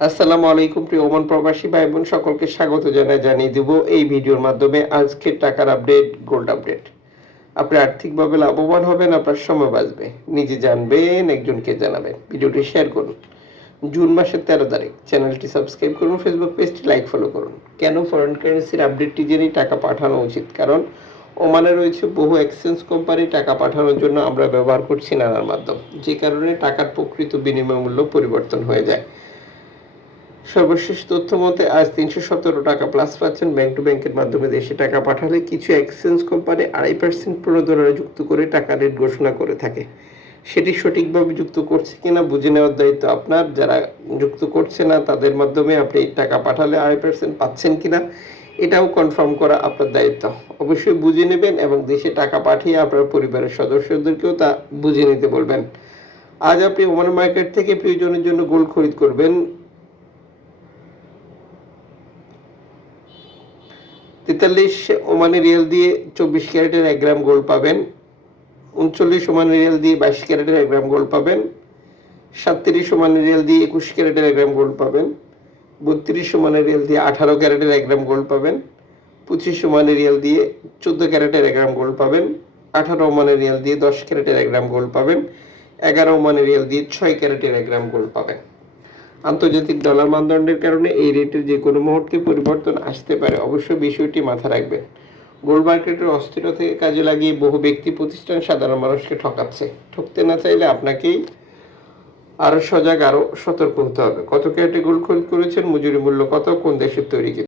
আসসালামু আলাইকুম প্রিয় ওমান প্রবাসী ভাই বোন সকলকে স্বাগত জানাই, জানিয়ে দিব এই ভিডিওর মাধ্যমে আজকের টাকার আপডেট গোল্ড আপডেট আপনি আর্থিকভাবে লাভবান হবেন, আপনার সময় বাঁচবে। নিজে জানবেন, একজনকে জানাবেন। ভিডিওটি শেয়ার করুন। জুন মাসের তেরো তারিখ। চ্যানেলটি সাবস্ক্রাইব করুন ফেসবুক পেজটি লাইক ফলো করুন। কেন ফরেন কারেন্সির আপডেটটি জেনেই টাকা পাঠানো উচিত? কারণ ওমানে রয়েছে বহু এক্সচেঞ্জ কোম্পানি টাকা পাঠানোর জন্য আমরা ব্যবহার করছি নানার মাধ্যম। যে কারণে টাকার প্রকৃত বিনিময় মূল্য পরিবর্তন হয়ে যায়। সর্বশেষ তথ্য মতে, আজ তিনশো সতেরো টাকা প্লাস পাচ্ছেন ব্যাংক টু ব্যাংকের মাধ্যমে দেশে টাকা পাঠালে কিছু এক্সচেঞ্জ কোম্পানি আড়াই পার্সেন্ট প্রণোদনা যুক্ত করে টাকা রেট ঘোষণা করে থাকে। সেটি সঠিকভাবে যুক্ত করছে কিনা বুঝে নেওয়ার দায়িত্ব আপনার। যারা যুক্ত করছে না, তাদের মাধ্যমে আপনি টাকা পাঠালে আড়াই পার্সেন্ট পাচ্ছেন কিনা, এটাও কনফার্ম করা আপনার দায়িত্ব। অবশ্যই বুঝে নেবেন এবং দেশে টাকা পাঠিয়ে আপনার পরিবারের সদস্যদেরকেও তা বুঝে নিতে বলবেন। আজ আপনি ওমান মার্কেট থেকে প্রয়োজনের জন্য গোল্ড খরিদ করবেন। তেতাল্লিশ ওমানি রিয়াল দিয়ে চব্বিশ ক্যারেটের এক গ্রাম গোল্ড পাবেন। উনচল্লিশ ওমানি রিয়াল দিয়ে বাইশ ক্যারেটের এক গ্রাম গোল্ড পাবেন। সাতত্রিশ ওমানি রিয়াল দিয়ে একুশ ক্যারেটের এক গ্রাম গোল্ড পাবেন। বত্রিশ ওমানি রিয়াল দিয়ে আঠারো ক্যারেটের এক গ্রাম গোল্ড পাবেন। পঁচিশ ওমানি রিয়াল দিয়ে চোদ্দ ক্যারেটের এক গ্রাম গোল্ড পাবেন। আঠারো ওমানি রিয়াল দিয়ে দশ ক্যারেটের এক গ্রাম গোল্ড পাবেন। এগারো ওমানি রিয়াল দিয়ে ছয় ক্যারেটের এক গ্রাম গোল্ড পাবেন। আন্তর্জাতিক ডলার মানদণ্ডের কারণে এই রেটের যে কোনো মুহূর্তে পরিবর্তন আসতে পারে অবশ্যই বিষয়টি মাথা রাখবেন। গোল্ড মার্কেটের অস্থিরতাকে কাজে লাগিয়ে বহু ব্যক্তি প্রতিষ্ঠান সাধারণ মানুষকে ঠকাচ্ছে। ঠকতে না চাইলে আপনাকেই আরও সজাগ, আরও সতর্ক হতে হবে। কত ক্যারেটে গোল্ড খোঁজ করেছেন, মজুরি মূল্য কত, কোন দেশের তৈরি